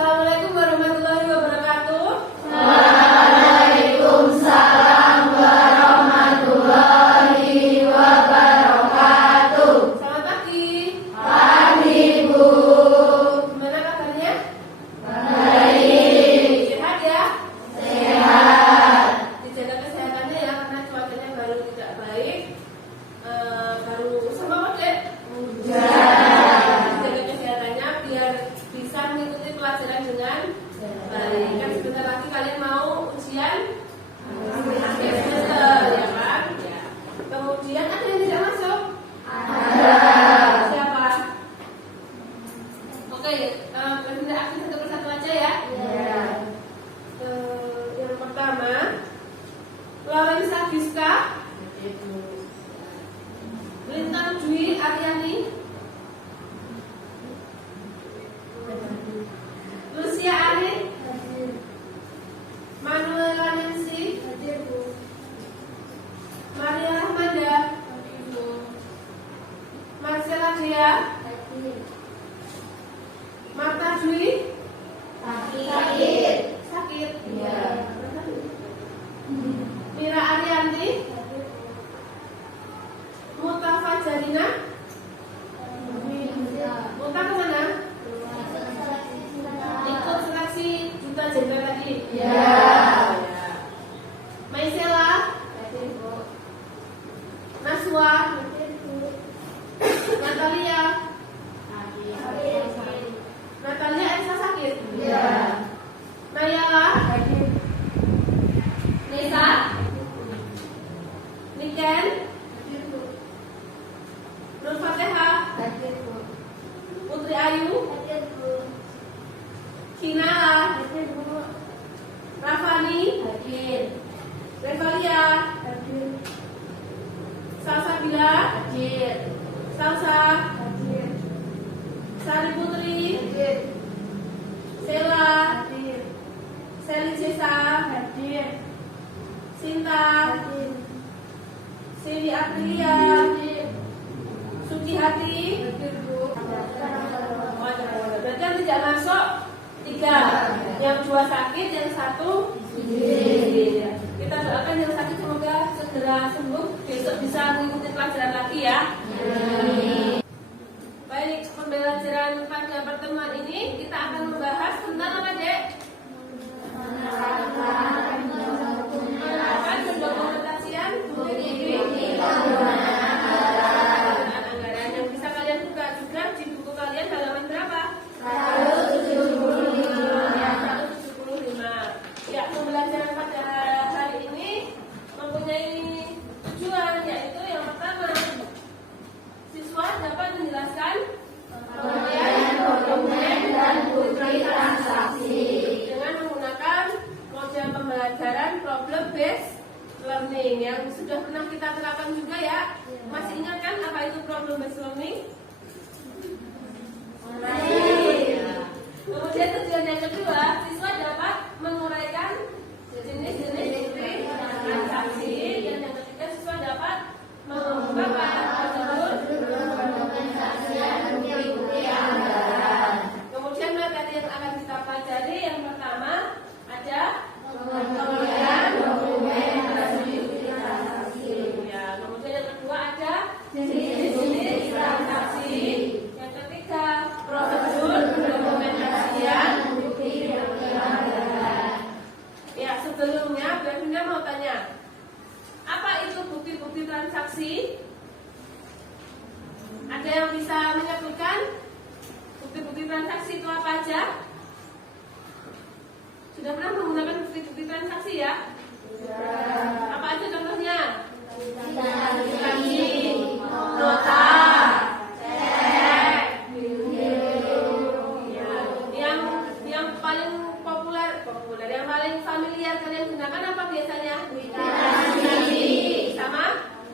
Assalamualaikum warahmatullahi wabarakatuh. Waalaikumsalam warahmatullahi wabarakatuh. Selamat pagi. Pagi, Bu. Gimana kabarnya? Baik. Sehat ya? Sehat. Dijaga kesehatannya ya, karena cuacanya baru tidak baik. Baru sama apa, Dek? Hujan. Dijaga kesehatannya biar bisa mengikuti pelajaran dengan baik. Kan sebentar lagi kalian mau ujian akhir semester, ya kan? Ya. Kemudian ada yang tidak masuk? Ada. Siapa? Oke, berarti aksi satu persatu aja ya. Ya. Yang pertama, Lorenza Giska, Lintang Dwi Aryani, Lucia Ari, Manuela Nancy, Maria Rahmada, Marcella Dea, Marta Dwi, sakit. Ya. Mira Arianti, Muta Fajarina, Muta kemana? Ikut seleksi Duta Gender tadi. Ya. Maisela, Naswa, Natalia, Elsa sakit. Ya. Nayala, Nesa, Niken, Nur Fatehah, Putri Ayu, Kinala, Rafani, Revalia, Salsabila, Salsa, Sari Putri, Sela, Seli Cesa, Sinta, Sili Aprilia, Suci Hati. Berarti yang tidak masuk 3, yang 2 sakit, yang 1 kita doakan yang sakit semoga segera sembuh, besok bisa mengikuti pelajaran lagi ya. Baik, pembelajaran pada pertemuan ini kita akan membahas tentang apa, Dek? Menerapkan pendokumentasian bukti anggaran yang bisa kalian buka juga di buku kalian halaman berapa? 175. Ya, pembelajaran pada hari ini mempunyai tujuan, yaitu yang pertama, siswa dapat menjelaskan pengertian dokumen dan bukti transaksi dengan menggunakan model pembelajaran problem based learning yang sudah pernah kita terapkan juga ya. Masih ingat kan apa itu problem based learning? Kemudian tujuan yang kedua, siswa dapat menguraikan jenis-jenis bukti transaksi, dan yang ketiga siswa dapat mengembangkan prosedur Kemudian materi yang akan kita pelajari yang pertama ada pengertian dokumen transaksi. Ya, kemudian yang kedua ada jenis-jenis transaksi. Yang ketiga prosedur pendokumentasian bukti anggaran. Ya, sebelumnya Bunda mau tanya, apa itu bukti-bukti transaksi? Ada yang bisa menyebutkan bukti-bukti transaksi itu apa aja? Sudah pernah menggunakan bukti-bukti transaksi ya? Apa aja contohnya? Transaksi, nota, cek. Ya, yang paling populer, yang paling familiar kalian gunakan apa biasanya? Sama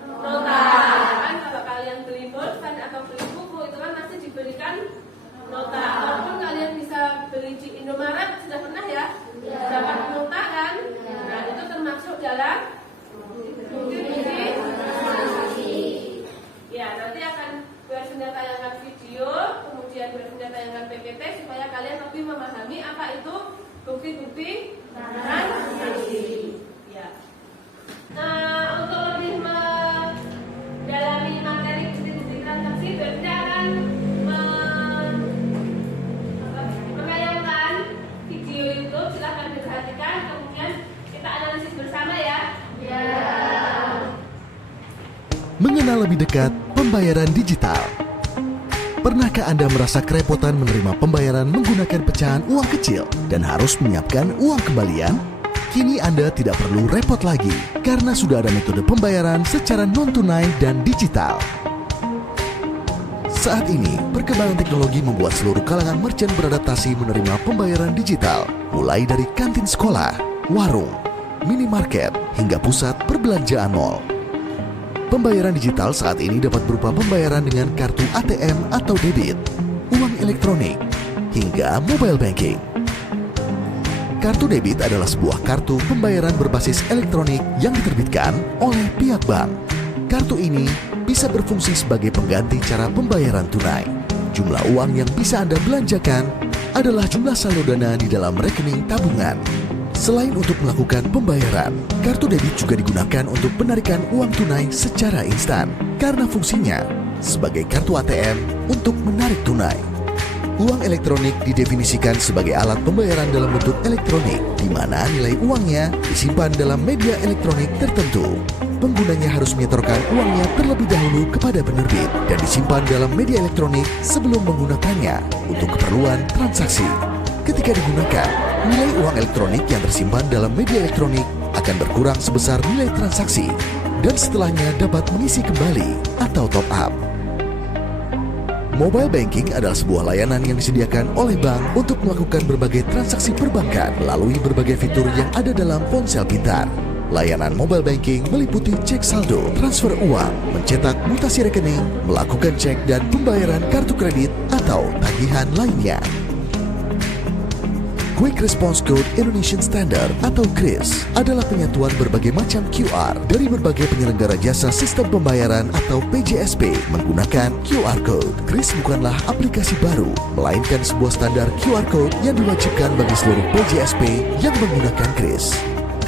nota. Kan kalau kalian beli pulpen atau beli buku itu kan masih diberikan nota. Walaupun kalian bisa beli di Indomaret, sudah pernah ya? Dapat nota kan? Nah, itu termasuk dalam bukti-bukti. Ya, nanti akan bersedia tayangan video, kemudian bersedia tayangan PPT supaya kalian lebih memahami apa itu bukti-bukti transaksi. Ya. Nah, untuk lebih mendalami materi bukti-bukti transaksi, bersedia akan menayangkan video itu, silahkan diperhatikan, kemudian kita analisis bersama ya. Ya. Mengenal lebih dekat pembayaran digital. Pernahkah Anda merasa kerepotan menerima pembayaran menggunakan pecahan uang kecil dan harus menyiapkan uang kembalian? Kini Anda tidak perlu repot lagi karena sudah ada metode pembayaran secara non-tunai dan digital. Saat ini, perkembangan teknologi membuat seluruh kalangan merchant beradaptasi menerima pembayaran digital, mulai dari kantin sekolah, warung, minimarket, hingga pusat perbelanjaan mal. Pembayaran digital saat ini dapat berupa pembayaran dengan kartu ATM atau debit, uang elektronik, hingga mobile banking. Kartu debit adalah sebuah kartu pembayaran berbasis elektronik yang diterbitkan oleh pihak bank. Kartu ini bisa berfungsi sebagai pengganti cara pembayaran tunai. Jumlah uang yang bisa Anda belanjakan adalah jumlah saldo dana di dalam rekening tabungan. Selain untuk melakukan pembayaran, kartu debit juga digunakan untuk penarikan uang tunai secara instan karena fungsinya sebagai kartu ATM untuk menarik tunai. Uang elektronik didefinisikan sebagai alat pembayaran dalam bentuk elektronik di mana nilai uangnya disimpan dalam media elektronik tertentu. Penggunanya harus menyetorkan uangnya terlebih dahulu kepada penerbit dan disimpan dalam media elektronik sebelum menggunakannya untuk keperluan transaksi. Ketika digunakan, nilai uang elektronik yang tersimpan dalam media elektronik akan berkurang sebesar nilai transaksi dan setelahnya dapat mengisi kembali atau top up. Mobile banking adalah sebuah layanan yang disediakan oleh bank untuk melakukan berbagai transaksi perbankan melalui berbagai fitur yang ada dalam ponsel pintar. Layanan mobile banking meliputi cek saldo, transfer uang, mencetak mutasi rekening, melakukan cek dan pembayaran kartu kredit atau tagihan lainnya. Quick Response Code Indonesian Standard atau QRIS adalah penyatuan berbagai macam QR dari berbagai penyelenggara jasa sistem pembayaran atau PJSP menggunakan QR Code. QRIS bukanlah aplikasi baru, melainkan sebuah standar QR Code yang diwajibkan bagi seluruh PJSP yang menggunakan QRIS.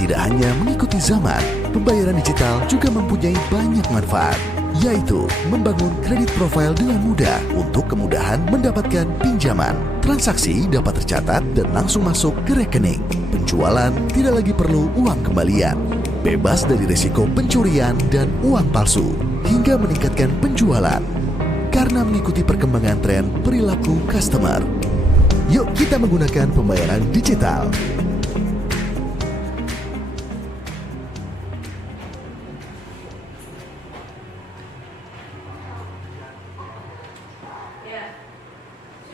Tidak hanya mengikuti zaman, pembayaran digital juga mempunyai banyak manfaat, yaitu membangun kredit profile dengan mudah untuk kemudahan mendapatkan pinjaman. Transaksi dapat tercatat dan langsung masuk ke rekening. Penjualan tidak lagi perlu uang kembalian. Bebas dari risiko pencurian dan uang palsu. Hingga meningkatkan penjualan. Karena mengikuti perkembangan tren perilaku customer. Yuk kita menggunakan pembayaran digital.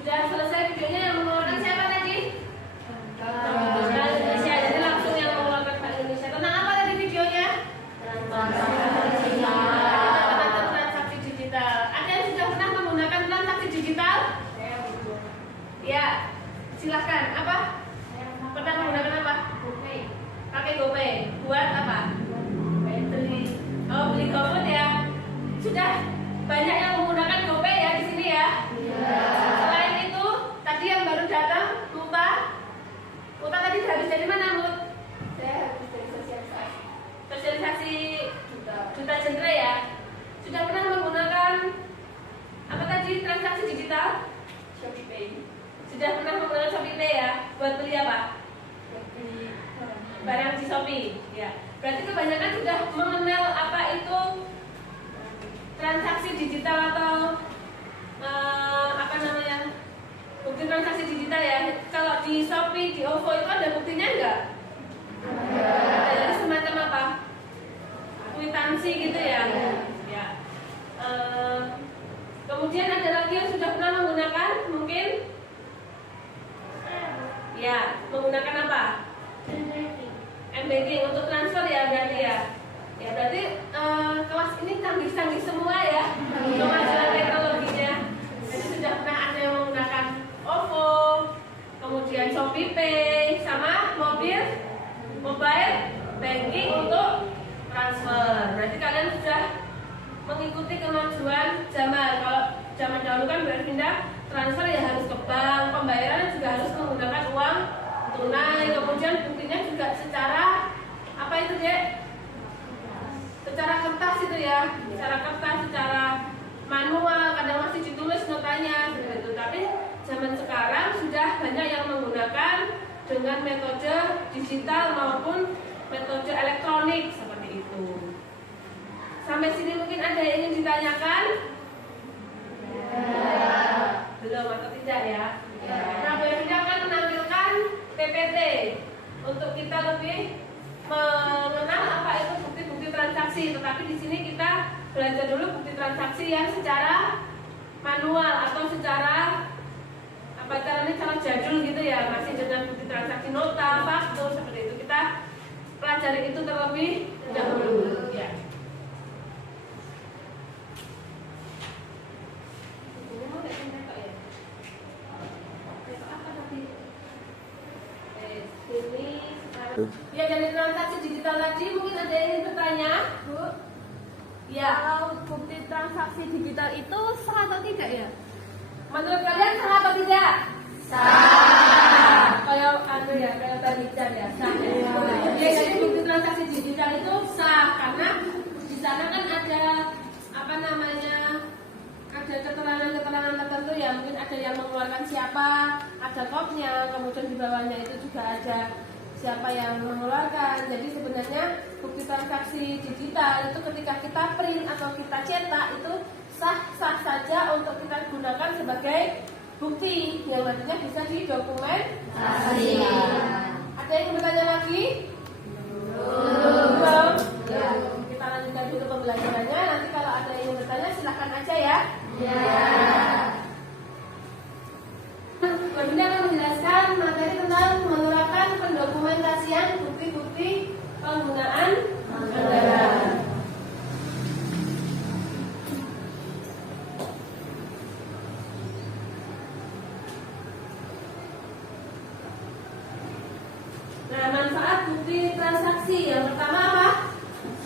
Sudah selesai videonya, yang mengeluarkan siapa tadi? Bank Indonesia. Jadi langsung yang mengeluarkan Bank Indonesia. Tentang apa tadi videonya? Tentang transaksi digital. Ada yang sudah pernah menggunakan transaksi digital? Ya, silahkan. Apa? Pernah menggunakan apa? GoPay. Pakai GoPay. Buat apa? Beli GoFood ya. Sudah banyak yang menggunakan GoPay ya di sini ya. Selain itu, tadi yang baru datang, Muta tadi habis dari mana, Mut? Saya habis dari sosialisasi Duta Jendra ya. Sudah pernah menggunakan apa tadi transaksi digital? ShopeePay. Sudah pernah menggunakan ShopeePay ya? Buat beli apa? Buat beli barang di Shopee. Ya. Berarti kebanyakan sudah mengenal apa itu transaksi digital atau apa namanya, bukti transaksi digital ya. Kalau di Shopee, di OVO itu ada buktinya enggak? Ada. Jadi semacam apa? Kwitansi gitu ya. Ya. Kemudian ada lagi yang sudah pernah menggunakan mungkin? Ya, menggunakan apa? M-banking untuk transfer ya berarti ya. Ya berarti kelas ini canggih-canggih semua ya. Kemajuan teknologinya. Jadi sudah pernah ada yang menggunakan OVO, kemudian ShopeePay, sama mobile banking untuk transfer. Berarti kalian sudah mengikuti kemajuan zaman. Kalau zaman dahulu kan berpindah transfer ya harus ke bank, pembayaran juga harus menggunakan uang tunai, kemudian buktinya juga secara apa itu Dek? Secara kertas itu ya, secara kertas, secara manual, kadang masih ditulis notanya gitu. Tapi zaman sekarang sudah banyak yang menggunakan dengan metode digital maupun metode elektronik seperti itu. Sampai sini mungkin ada yang ingin ditanyakan? Belum atau tidak ya? Nah, BPD akan menampilkan PPT untuk kita lebih mengenal apa itu bukti-bukti transaksi. Tetapi di sini kita belajar dulu bukti transaksi yang secara manual atau secara apa caranya, cara jadul gitu ya, masih dengan bukti transaksi nota, faktur seperti itu. Kita pelajari itu terlebih dahulu ya. Ya, dari transaksi digital tadi mungkin ada yang ingin bertanya, Bu? Ya. Kalau bukti transaksi digital itu sah atau tidak ya? Menurut kalian sah atau tidak? Sah. Kayak kayak tadi ya, sah. Ya, jadi bukti transaksi digital itu sah karena di sana kan ada apa namanya? Ada keterangan-keterangan tertentu ya, mungkin ada yang mengeluarkan siapa, ada kopnya, kemudian di bawahnya itu juga ada siapa yang mengeluarkan. Jadi sebenarnya bukti transaksi digital itu ketika kita print atau kita cetak itu sah-sah saja untuk kita gunakan sebagai bukti yang nantinya bisa didokumentasi. Ada yang bertanya lagi? Belum. Ya. Kita lanjutkan dulu pembelajarannya. Nanti kalau ada yang bertanya silahkan aja ya. Bunda akan menjelaskan materi tentang menerapkan pendokumentasian bukti-bukti penggunaan anggaran. Nah, manfaat bukti transaksi yang pertama apa?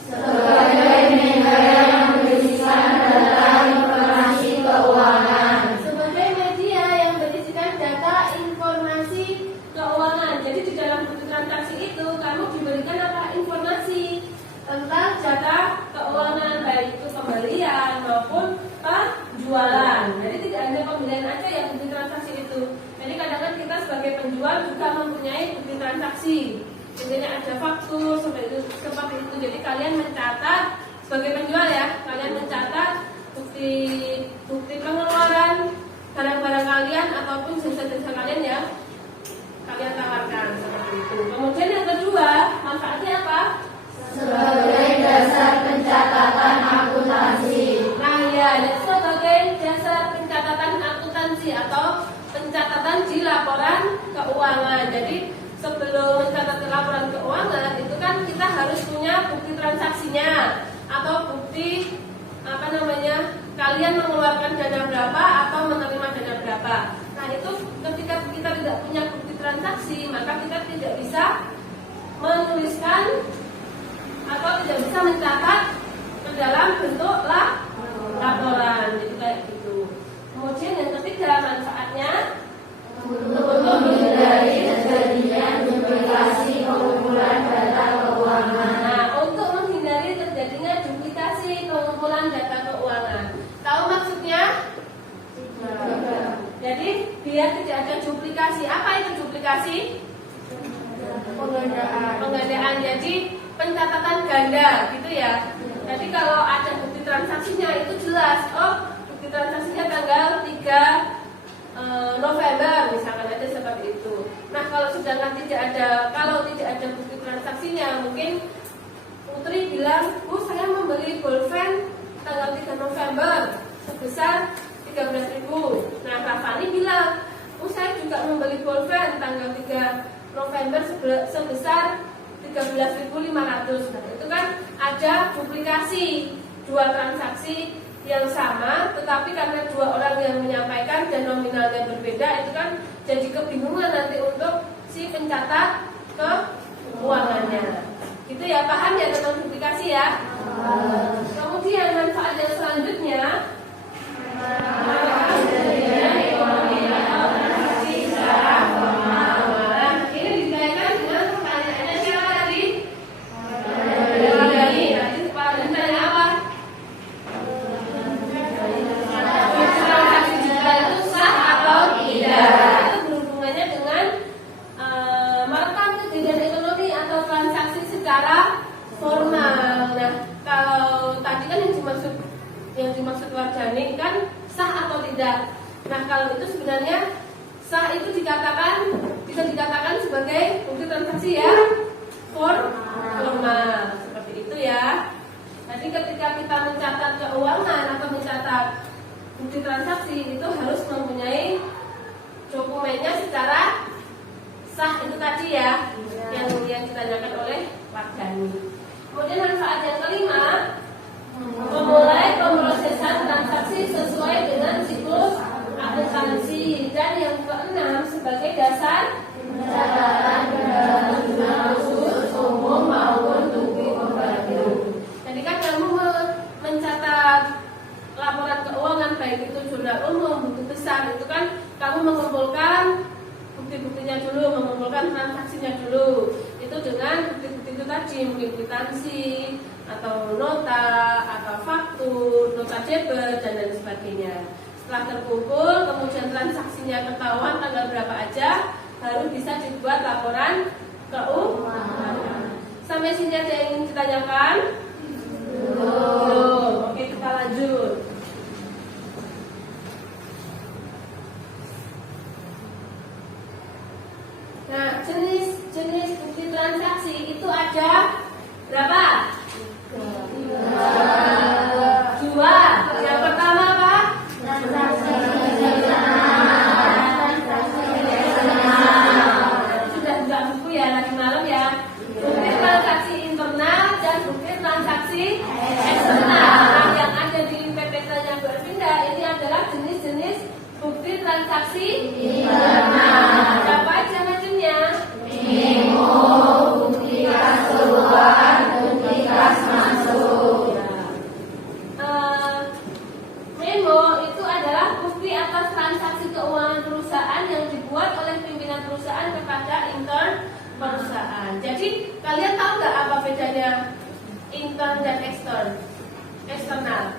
Sebagai media yang berisikan data informasi keuangan. Sebagai media yang berisikan data informasi keuangan. Jadi di dalam bukti transaksi itu kamu diberikan apa? Informasi tentang data keuangan, baik itu pembelian maupun penjualan. Jadi tidak hanya pembelian aja yang bukti transaksi itu. Jadi kadang-kadang kita sebagai penjual juga mempunyai bukti transaksi. Intinya ada faktur seperti itu. Jadi kalian mencatat sebagai penjual ya, kalian mencatat bukti pengeluaran barang-barang kalian ataupun jasa-jasa kalian yang kalian tawarkan seperti itu. Kemudian yang kedua, manfaatnya apa? Sebagai dasar pencatatan akuntansi. Nah ya, sebagai dasar pencatatan akuntansi atau pencatatan di laporan keuangan. Jadi sebelum mencatat laporan keuangan itu kan kita harus punya bukti transaksinya atau bukti apa namanya, kalian mengeluarkan dana berapa atau menerima dana berapa. Nah itu ketika kita tidak punya bukti transaksi, maka kita tidak bisa menuliskan atau tidak bisa mencatat ke dalam bentuk laporan. Jadi kayak gitu. Kemudian yang ketiga manfaatnya Untuk menghindari terjadinya duplikasi pengumpulan data keuangan. Nah, untuk menghindari terjadinya duplikasi pengumpulan data keuangan. Tahu maksudnya? Jadi biar tidak ada duplikasi. Apa itu duplikasi? Penggandaan. Jadi pencatatan ganda gitu ya. Jadi kalau ada bukti transaksinya itu jelas. Oh, bukti transaksinya tanggal 3 November misalkan aja seperti itu. Nah kalau sedangkan tidak ada bukti transaksinya, mungkin Putri bilang, Bu saya membeli bolpen tanggal 3 November sebesar 13.000. Nah Kak Fani bilang, Bu saya juga membeli bolpen tanggal 3 November sebesar 13.500. Nah itu kan ada duplikasi, dua transaksi yang sama, tetapi karena dua orang yang menyampaikan dan nominalnya berbeda, itu kan jadi kebingungan nanti untuk si pencatat keuangannya. Gitu ya, paham ya tentang duplikasi ya? Kemudian manfaat yang selanjutnya tidak. Nah, kalau itu sebenarnya sah itu bisa dikatakan sebagai bukti transaksi ya formal seperti itu ya. Jadi ketika kita mencatat keuangan atau mencatat bukti transaksi itu harus mempunyai dokumennya secara sah itu tadi ya, yang ditanyakan oleh Pak Dani. Kemudian manfaat yang kelima, memulai pemrosesan transaksi sesuai dengan siklus akuntansi, dan yang keenam sebagai dasar pencatatan jurnal khusus umum maupun bukti komparatif. Jadi kan kamu mencatat laporan keuangan baik itu jurnal umum, bukti besar, itu kan kamu mengumpulkan bukti-buktinya dulu, mengumpulkan transaksinya dulu. Itu dengan bukti-bukti itu tadi, mungkin kwitansi atau nota atau faktur, nota debit dan lain sebagainya. Setelah terkumpul, kemudian transaksinya ketahuan tanggal berapa aja, baru bisa dibuat laporan keuangan. Sampai sini ada yang ingin ditanyakan? Belum. Oke, kita lanjut. Nah, jenis bukti transaksi itu ada berapa? Dua. Yang pertama apa? Sudah buka buku ya tadi malam ya. Bukti transaksi internal dan bukti transaksi eksternal. Nah, yang ada di PPT-nya berpindah ini adalah jenis-jenis bukti transaksi internal. Apa aja macamnya? Memo, bukti kas keluar, bukti kas masuk. Memo itu adalah bukti atas transaksi keuangan perusahaan yang dibuat oleh pimpinan perusahaan kepada intern perusahaan. Jadi kalian tahu nggak apa bedanya intern dan eksternal?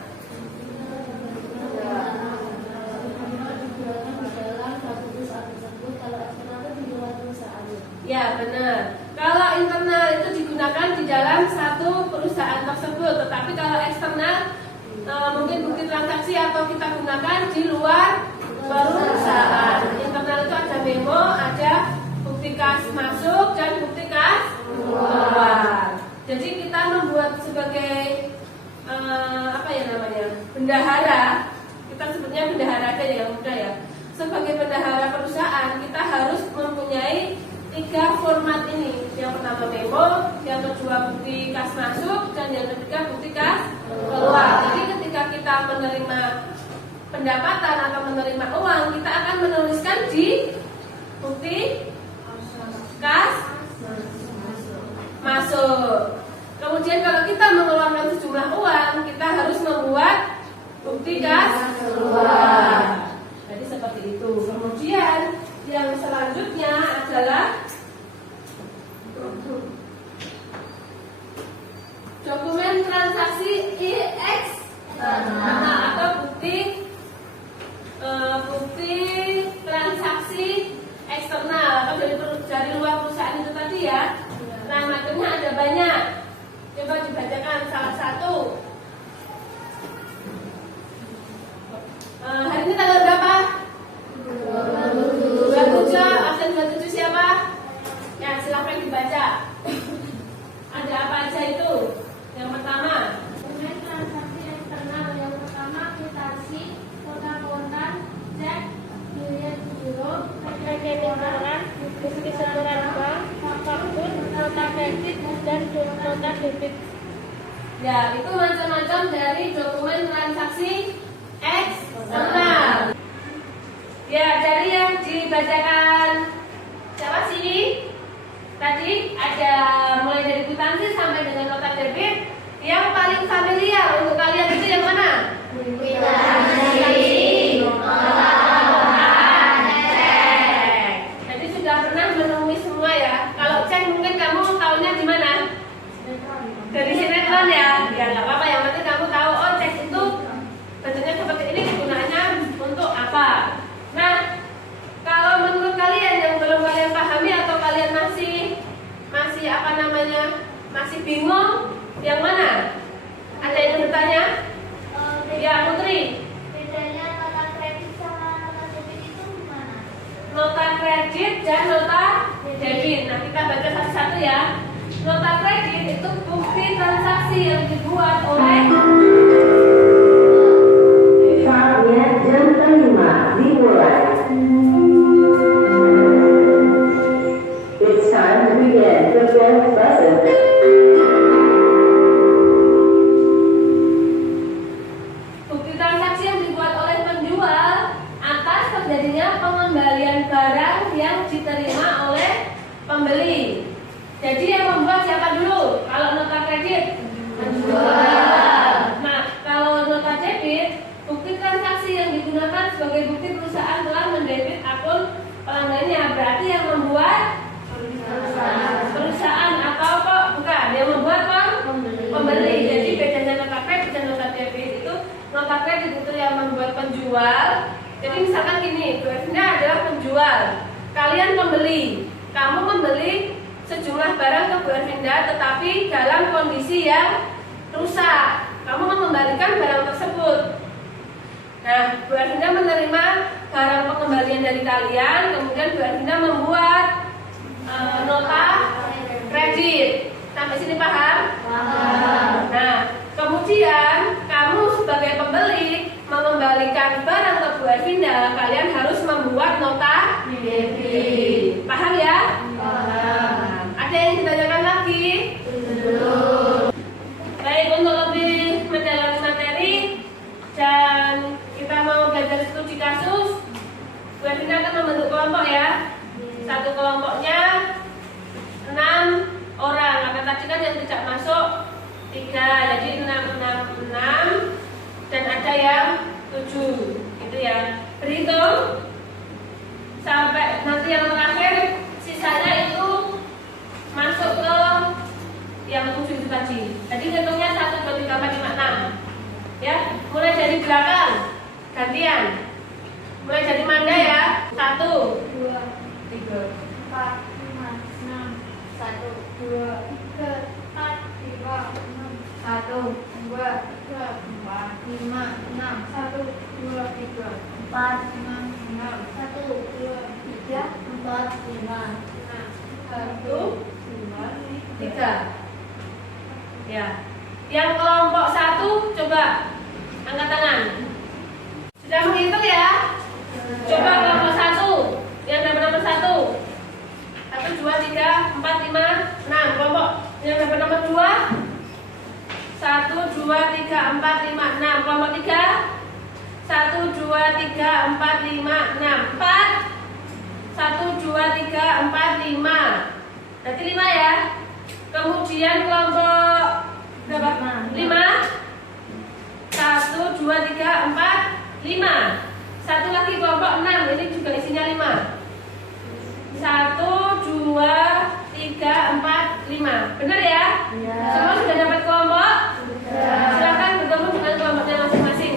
Ya benar. Kalau internal itu digunakan di dalam satu perusahaan tersebut, tetapi kalau eksternal mungkin bukti transaksi atau kita gunakan di luar perusahaan. Internal itu ada memo, ada bukti kas masuk dan bukti kas keluar. Jadi kita membuat sebagai apa ya namanya, bendahara. Kita sebutnya bendahara aja ya, mudah ya. Sebagai bendahara perusahaan kita harus mempunyai 3 format ini. Yang pertama memo, yang kedua bukti kas masuk, dan yang ketiga bukti kas keluar. Jadi ketika kita menerima pendapatan atau menerima uang, kita akan menuliskan di bukti kas masuk. Kemudian kalau kita mengeluarkan sejumlah uang, kita harus membuat bukti kas keluar. Jadi seperti itu. Kemudian yang selanjutnya adalah dokumen transaksi eksternal atau bukti transaksi eksternal atau dari luar perusahaan itu tadi ya. Nah, macamnya ada banyak. Coba dibacakan salah satu. Hari ini tanggal berapa? 27. Absen 27 siapa? Ya, silahkan dibaca. Ada apa aja itu? Yang pertama, Dokumen transaksi eksternal. Yang pertama kwitansi, kontan, cek, bilet giro, rekening, bukti setoran bank, faktur, nota kredit dan nota debit. ya itu macam-macam dari dokumen transaksi eksternal. Ya, dari yang dibacakan siapa sini? Tadi ada mulai dari kwitansi sampai dengan nota debit. Yang paling familiar untuk kalian itu yang mana? Kwitansi, cek. Jadi sudah pernah menemui semua ya. Kalau cek mungkin kamu tahunya di mana? Dari sinetron ya. Ya nggak apa-apa. Yang penting kamu tahu. Oh, cek itu bentuknya seperti ini, gunanya untuk apa? Nah, kalau menurut kalian yang belum kalian pahami atau kalian masih apa namanya, masih bingung, yang mana? Ada yang bertanya? Ya, Putri. Bedanya nota kredit ya. Nota kredit itu bukti transaksi yang dibuat oleh Saatnya jam kelima dimulai. It's time to begin the fifth lesson. bukti transaksi yang dibuat oleh penjual atas terjadinya pengembalian barang yang diterima oleh pembeli. Jadi yang membuat siapa dulu? Kalau nota kredit? Penjual. Nah, kalau nota debit, bukti transaksi yang digunakan sebagai bukti perusahaan telah mendebit akun pelanggannya. Berarti yang membuat perusahaan atau kok bukan? Yang membuat pembeli. Jadi bedanya nota kredit dan nota debit itu, nota kredit itu yang membuat penjual. Jadi misalkan gini, Bu Ervinda adalah penjual, kalian pembeli. Kamu membeli sejumlah barang ke Bu Ervinda, tetapi dalam kondisi yang rusak. Kamu mengembalikan barang tersebut. Nah, Bu Ervinda menerima barang pengembalian dari kalian, kemudian Bu Ervinda membuat nota kredit. Sampai sini paham? Nah, kemudian kamu sebagai pembeli mengembalikan barang ke Bu Ervinda, kalian harus membuat nota debit. Paham ya? Ada yang ditanyakan lagi? Baik, untuk lebih mendalami materi dan kita mau belajar studi kasus, Bu Ervinda akan membentuk kelompok ya. Satu kelompoknya 6 orang. Akan tadi kan yang tidak masuk 3, jadi 6 dan ada yang 7 gitu ya. Berhitung sampai nanti yang terakhir, sisanya itu masuk ke yang 7 itu tadi. Jadi hitungnya 1, 2, 3, 4, 5, 6 ya. Mulai dari belakang gantian. Mulai dari Manda ya. 1, 2, 3, 4, 5, 6, 1, 2, 3, 4, 5, 6, 1, 2, 3, 4, 5, 6, 1, 2, 3, 4, 5, 6, 1, 2, 3, 4, 5, 1, 2, 3. Ya. Yang kelompok 1 coba angkat tangan. Sudah menghitung ya? Coba kelompok 1. Yang dapat nomor 1. 1, 2, 3, 4, 5, 6. Kelompok yang dapat nomor 2. 1, 2, 3, 4, 5, 6. Kelompok 3. 1, 2, 3, 4, 5, 6. 4. 1, 2, 3, 4, 5. Berarti 5 ya. Kemudian kelompok berapa? 5. 1, 2, 3, 4, 5. Satu lagi kelompok 6. Ini juga isinya 5. 1, 2, 3, 4, 5. Benar ya? Semua sudah dapat kelompok? Silakan bertemu dengan kelompoknya masing-masing.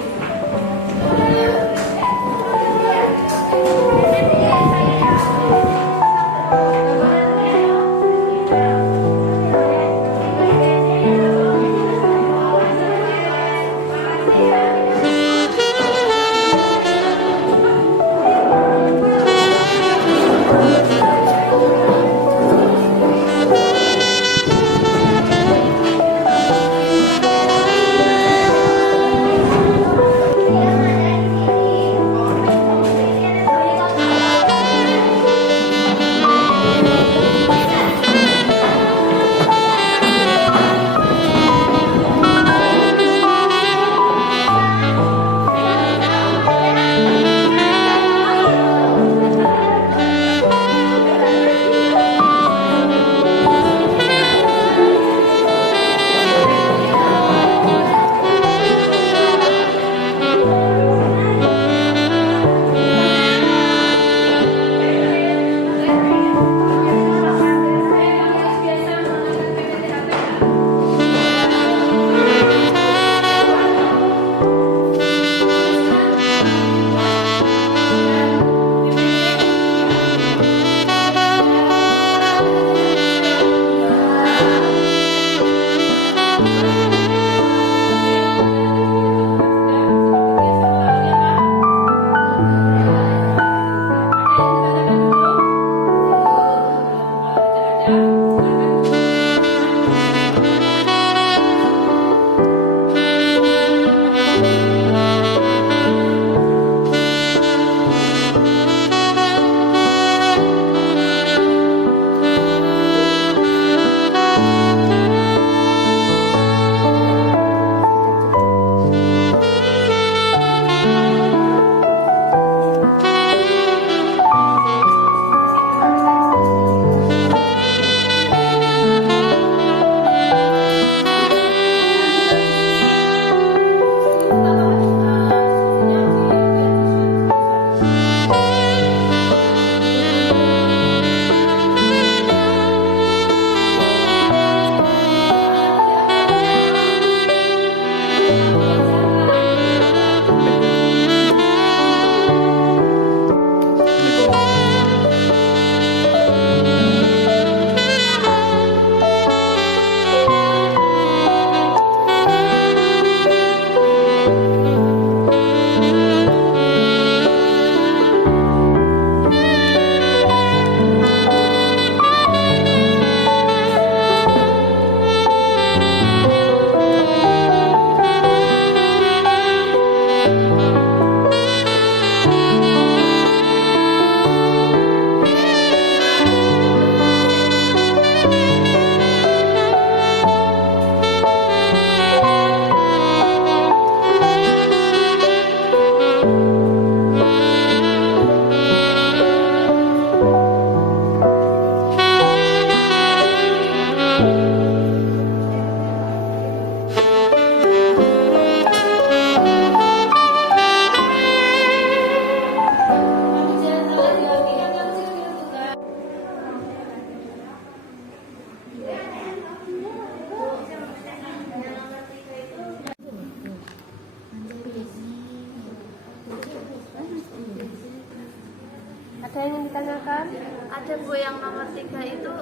Ada yang ingin ditanyakan? Ada Bu, yang nomor 3 itu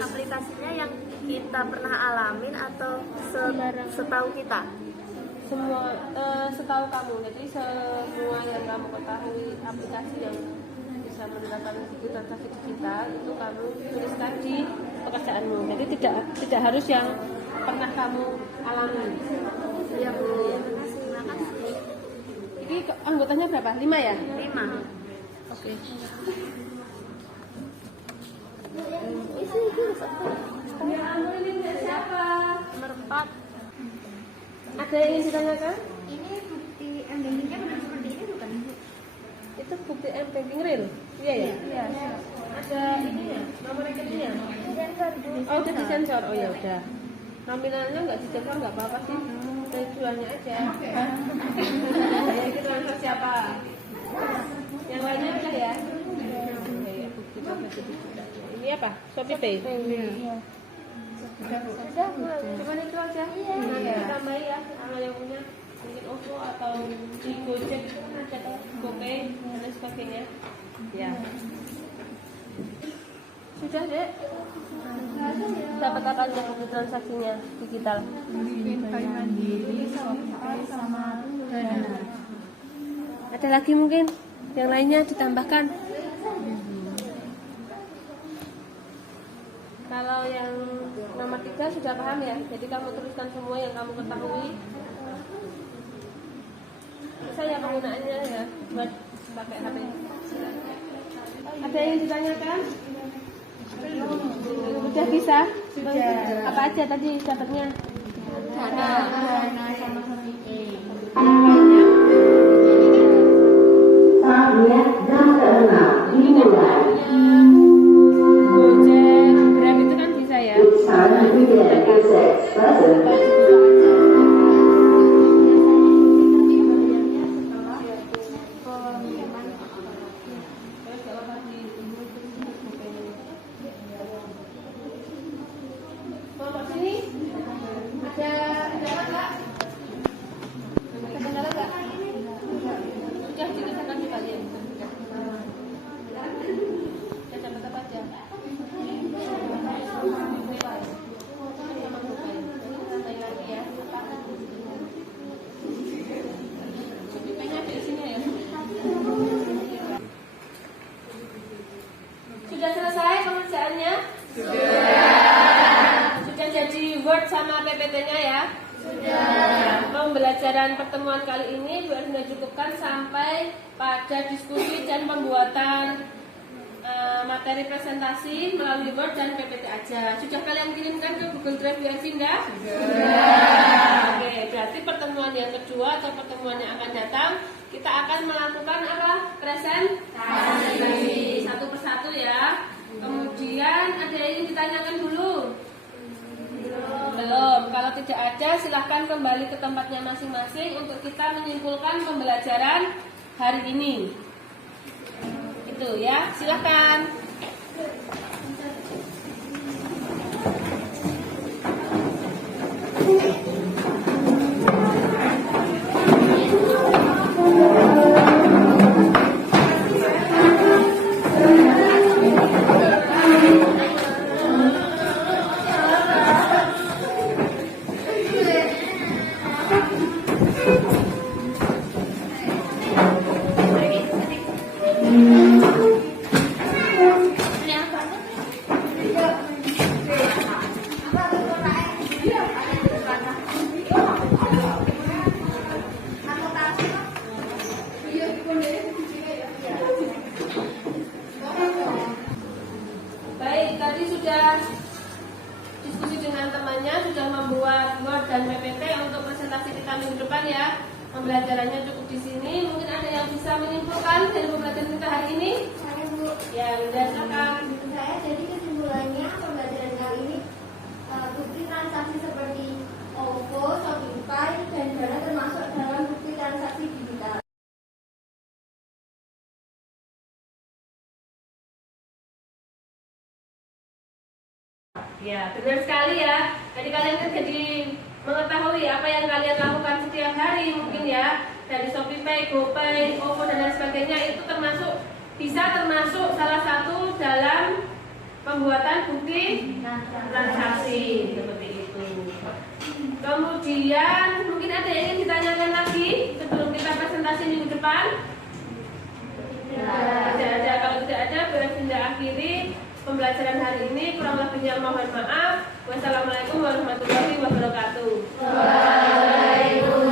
aplikasinya yang kita pernah alamin atau setahu kita? Semua setahu kamu, jadi semua yang kamu ketahui aplikasi yang bisa menerapkan transaksi digital itu kamu tuliskan di pekerjaanmu. Jadi tidak harus yang pernah kamu alami. Iya Bu, terima kasih. Ini anggotanya berapa? 5 ya? 5. Oke. Siapa? Nomor 4. Ada yang ingin ditanyakan? Ini bukti M-Bankingnya benar seperti ini bukan Bu? Itu bukti M-Banking real? Iya ya? Iya. Ada ini ya? Nomor rekeningnya? Sensor Bu. Oh udah disensor? Oh ya udah. Nominalnya nggak disensor nggak apa-apa sih. Tujuannya aja. Ya itu transfer siapa? Yang lainnya udah ya? Oke, bukti transaksi digital. Ini apa? Shopee Pay? Iya. Sudah, cuma itu aja. Nanti tambahin ya sama yang punya mungkin OVO atau di Gojek kan ada tuh GoPay dan lain sebagainya. Ya. Sudah dek. Dapat apa aja bukti transaksinya digital? Ada lagi mungkin yang lainnya ditambahkan? Kalau yang nomor 3 sudah paham ya, jadi kamu tuliskan semua yang kamu ketahui. Bisa ya penggunaannya ya buat pakai HP. Ada yang ditanyakan? Sudah bisa? Sudah. Apa aja tadi dapatnya? Dana sama Saatnya dan ke-6 dimulai. Gojek, Grab itu kan bisa ya? It's time to begin the sixth lesson. Kelompok sini ada kendala nggak? Ada kendala nggak? Sudah dikerjakan di kalian. Sudah dapat apa aja? Santai lagi ya. Shopee-nya di sini ya. Sudah selesai pengerjaannya? Sudah jadi Word sama PPT-nya ya? Sudah. Pembelajaran pertemuan kali ini sudah cukupkan sampai pada diskusi dan pembuatan materi presentasi melalui Word dan PPT aja. Sudah kalian kirimkan ke Google Drive USB enggak? Sudah. Oke, berarti pertemuan yang kedua atau pertemuan yang akan datang kita akan melakukan apa? Presentasi. Satu persatu ya. Kemudian ada yang ingin ditanyakan dulu? Belum. Kalau tidak ada, silahkan kembali ke tempatnya masing-masing untuk kita menyimpulkan pembelajaran hari ini. Itu ya, silahkan. Baik, tadi sudah diskusi dengan temannya, sudah membuat Word dan PPT untuk presentasi kita minggu depan ya. Pembelajarannya cukup di sini. Mungkin ada yang bisa menyimpulkan dari pembelajaran kita hari ini? Saya Bu. Ya, udah silakan. Saya jadi kesimpulannya pembelajaran kali ini bukti transaksi seperti OVO, Shopify, dan Dana termasuk dalam bukti transaksi digital. Ya, benar sekali ya. Jadi kalian kan jadi mengetahui apa yang kalian lakukan setiap hari mungkin ya. Dari Shopify, GoPay, OVO dan lain sebagainya itu bisa termasuk salah satu dalam pembuatan bukti transaksi seperti itu. Kemudian mungkin ada yang ingin ditanyakan lagi sebelum kita presentasi minggu depan? Tidak ada. Kalau tidak ada, boleh kita akhiri pembelajaran hari ini. Kurang lebihnya mohon maaf. Wassalamualaikum warahmatullahi wabarakatuh. Waalaikumsalam.